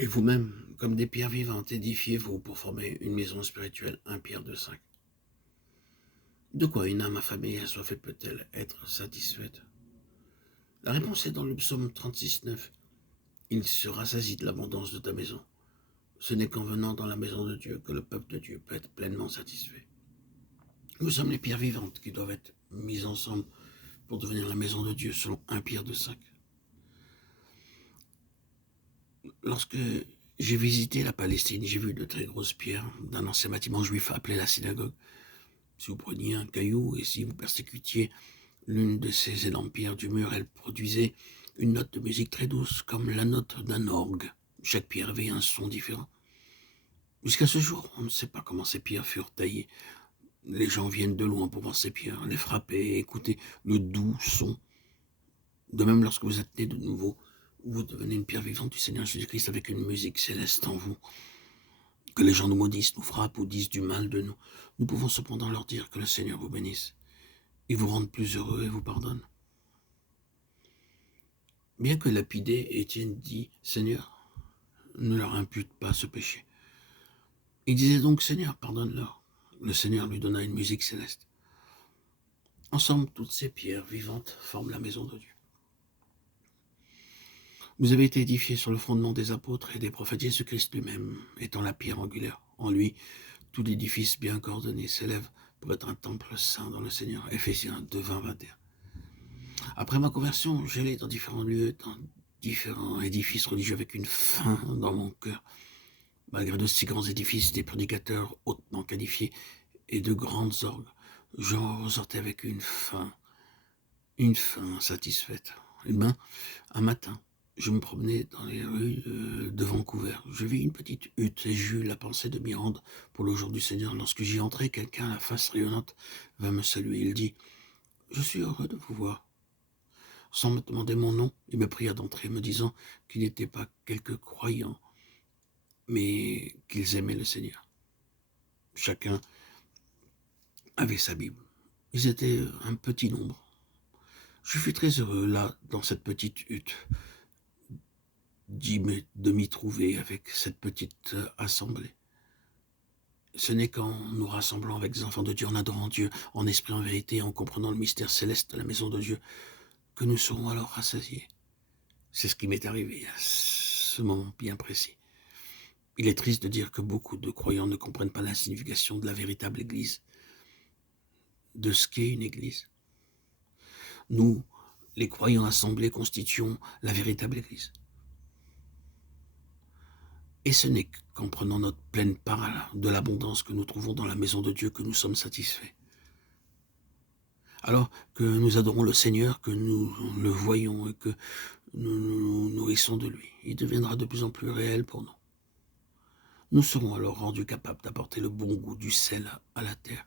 Et vous-même, comme des pierres vivantes, édifiez-vous pour former une maison spirituelle, un pierre de 5. De quoi une âme affamée et assoiffée peut-elle être satisfaite? La réponse est dans le psaume 36,9. Il se rassasie de l'abondance de ta maison. Ce n'est qu'en venant dans la maison de Dieu que le peuple de Dieu peut être pleinement satisfait. Nous sommes les pierres vivantes qui doivent être mises ensemble pour devenir la maison de Dieu selon un pierre de 5. Lorsque j'ai visité la Palestine, j'ai vu de très grosses pierres d'un ancien bâtiment juif appelé la synagogue. Si vous preniez un caillou et si vous persécutiez l'une de ces énormes pierres du mur, elle produisait une note de musique très douce, comme la note d'un orgue. Chaque pierre avait un son différent. Jusqu'à ce jour, on ne sait pas comment ces pierres furent taillées. Les gens viennent de loin pour voir ces pierres, les frapper et écouter le doux son. De même, lorsque vous êtes né de nouveau, vous devenez une pierre vivante du Seigneur Jésus-Christ avec une musique céleste en vous. Que les gens nous maudissent, nous frappent ou disent du mal de nous, nous pouvons cependant leur dire que le Seigneur vous bénisse. Il vous rende plus heureux et vous pardonne. Bien que lapidé, Étienne dit « Seigneur, ne leur impute pas ce péché ». Il disait donc « Seigneur, pardonne-leur ». Le Seigneur lui donna une musique céleste. Ensemble, toutes ces pierres vivantes forment la maison de Dieu. Vous avez été édifiés sur le fondement des apôtres et des prophètes, Jésus-Christ lui-même étant la pierre angulaire. En lui, tout l'édifice bien coordonné s'élève pour être un temple saint dans le Seigneur. Éphésiens 2, 20, 21. Après ma conversion, j'allais dans différents lieux, dans différents édifices religieux avec une faim dans mon cœur. Malgré de si grands édifices, des prédicateurs hautement qualifiés et de grandes orgues, j'en ressortais avec une faim insatisfaite. Et ben, un matin, je me promenais dans les rues de Vancouver. Je vis une petite hutte et j'eus la pensée de m'y rendre pour le jour du Seigneur. Lorsque j'y entrai, quelqu'un, la face rayonnante, vint me saluer. Il dit « Je suis heureux de vous voir ». Sans me demander mon nom, il me pria d'entrer, me disant qu'il n'était pas quelques croyants, mais qu'ils aimaient le Seigneur. Chacun avait sa Bible. Ils étaient un petit nombre. Je fus très heureux, là, dans cette petite hutte, de m'y trouver avec cette petite assemblée. Ce n'est qu'en nous rassemblant avec des enfants de Dieu, en adorant Dieu, en esprit, en vérité, en comprenant le mystère céleste de la maison de Dieu, que nous serons alors rassasiés. C'est ce qui m'est arrivé à ce moment bien précis. Il est triste de dire que beaucoup de croyants ne comprennent pas la signification de la véritable Église, de ce qu'est une Église. Nous, les croyants assemblés, constituons la véritable Église. Et ce n'est qu'en prenant notre pleine part de l'abondance que nous trouvons dans la maison de Dieu que nous sommes satisfaits. Alors que nous adorons le Seigneur, que nous le voyons et que nous nous nourrissons de lui, il deviendra de plus en plus réel pour nous. Nous serons alors rendus capables d'apporter le bon goût du sel à la terre.